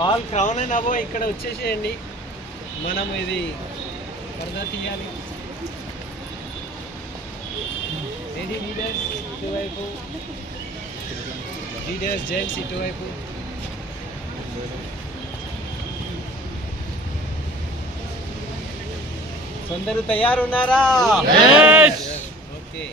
All crown and above ఇక్కడ వచ్చేసేయండి. మనం ఇది పరదా తీయాలి. లేడీ లీడర్స్ ఇటువైపు, లీడర్స్ జెంట్స్ ఇటువైపు. అందరూ తయారున్నారా? ఓకే.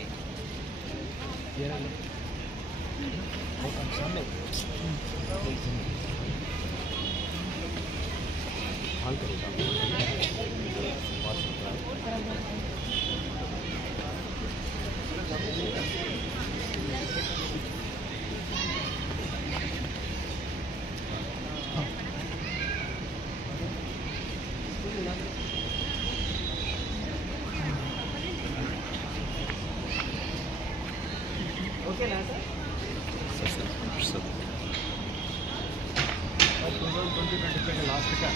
ఓకేనా సార్? 2025 లాస్ట్ కా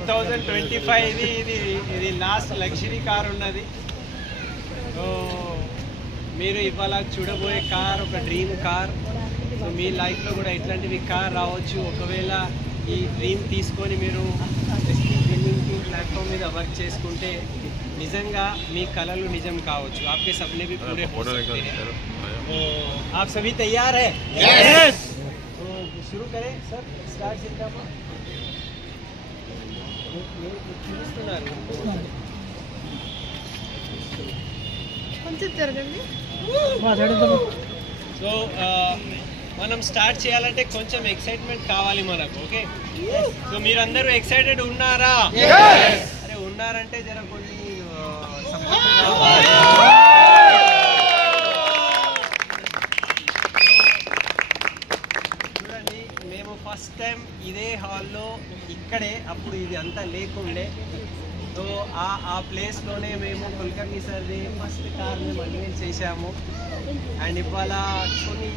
2025 ఇది లాస్ట్ లగ్జరీ కార్ ఉన్నది. సో మీరు ఇవాళ చూడబోయే కార్ ఒక డ్రీమ్ కార్. సో మీ లైఫ్లో కూడా ఇట్లాంటివి కార్ రావచ్చు. ఒకవేళ ఈ డ్రీమ్ తీసుకొని మీరు ప్లాట్ఫామ్ మీద వర్క్ చేసుకుంటే నిజంగా మీ కలలు నిజం కావచ్చు. आपके सपने भी पूरे हो सकते हैं. आप सभी तैयार है? Yes. तो शुरू करें सर. स्टार्ट చేద్దామా? చూస్తున్నారు కొంచెం జరగండి. సో మనం స్టార్ట్ చేయాలంటే కొంచెం ఎక్సైట్మెంట్ కావాలి మనకు. ఓకే. సో మీరందరూ ఎక్సైటెడ్ ఉన్నారా? అరే ఉన్నారంటే జర కొన్ని సపోర్ట్ కావాలి. చూడండి, మేము ఫస్ట్ టైం ఇదే హాల్లో ఇక్కడే, అప్పుడు ఇది అంతా లేకుండే. సో ఆ ప్లేస్లోనే మేము కుల్కర్ణి సార్ది ఫస్ట్ కార్ మేము అన్వీల్ చేశాము. అండ్ ఇవాళ కొన్ని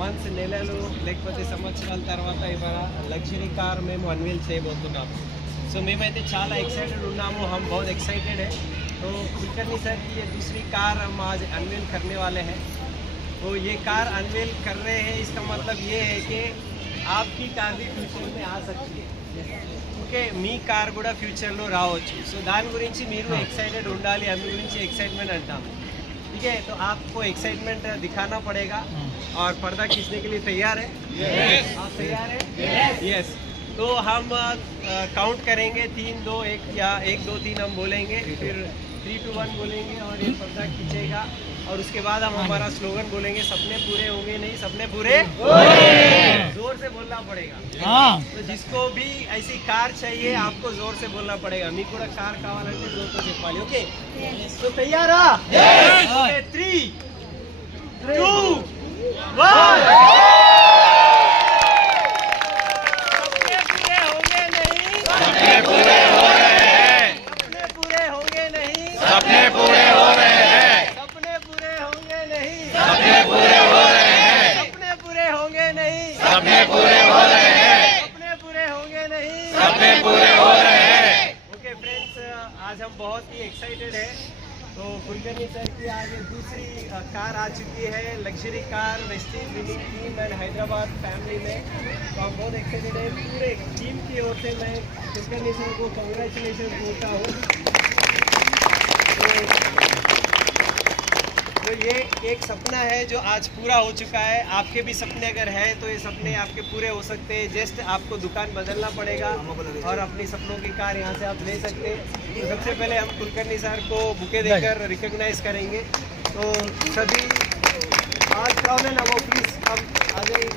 మంత్స్, నెలలు లేకపోతే సంవత్సరాల తర్వాత ఇవాళ లగ్జరీ కార్ మేము అన్వీల్ చేయబోతున్నాము. సో మేమైతే చాలా एक्साइटेड ఉన్నాము. हम बहुत एक्साइटेड है. तो कुलकर्णी सर की ये दूसरी कार हम आज अनवील करने वाले हैं. तो ये कार अनवील कर रहे हैं, इसका मतलब ये है कि आपकी कार भी ఫ్యూచర్ में आ सकती है. ఓకే, మీ కార్ కూడా ఫ్యూచర్లో రావచ్చు. సో దాని గురించి మీరు ఎక్సైటెడ్ ఉండాలి. అందు గురించి ఎక్సైట్మెంట్ అంటాము. ठीक है, तो आपको एक्साइटमेंट दिखाना पड़ेगा. और पर्दा खींचने के लिए तैयार है? Yes. आप तैयार हैं? Yes. तो हम काउंट करेंगे 3 2 1 या 1 2 3 हम बोलेंगे, फिर 3 2 1 बोलेंगे और ये पर्दा खींचेगा. और उसके बाद हम हमारा स्लोगन बोलेंगे. सपने पूरे होंगे नहीं, सपने पूरे जोर से बोलना पड़ेगा. तो जिसको भी ऐसी कार चाहिए आपको जोर से बोलना पड़ेगा. मी కూడా కార్ కావాలంటే జోర్తో చెప్పాలి. ఓకే, तो तैयारा? 3 2 1. सपने पूरे होंगे नहीं, सपने पूरे हो रहे हैं. सपने पूरे होंगे नहीं, सपने पूरे हो रहे हैं. सपने पूरे होंगे नहीं, सपने पूरे हो रहे हैं. सपने पूरे होंगे नहीं, सपने पूरे हो रहे हैं. सपने पूरे होंगे नहीं, सपने पूरे हो रहे हैं. ओके फ्रेंड्स, आज हम बहुत ही एक्साइटेड है. तो कुलकर्णी सर की आज दूसरी कार आ चुकी है, luxury car Vestige winning team and Hyderabad फैमिली में. तो हम बहुत एक्साइटेड है. पूरे टीम की ओर से मैं कुलकर्णी सर को कंग्रेचुलेशन बोलता हूँ. तो ये एक सपना है जो आज पूरा हो चुका है. आपके भी सपने अगर हैं तो ये सपने आपके पूरे हो सकते हैं. जस्ट आपको दुकान बदलना पड़ेगा और अपनी सपनों की कार यहाँ से आप ले सकते हैं. तो सबसे पहले हम कुलकर्णी सर को बुके देकर रिकॉग्नाइज करेंगे. तो सभी आज क्राउन है ना, वो प्लीज़ हम आ जाइए.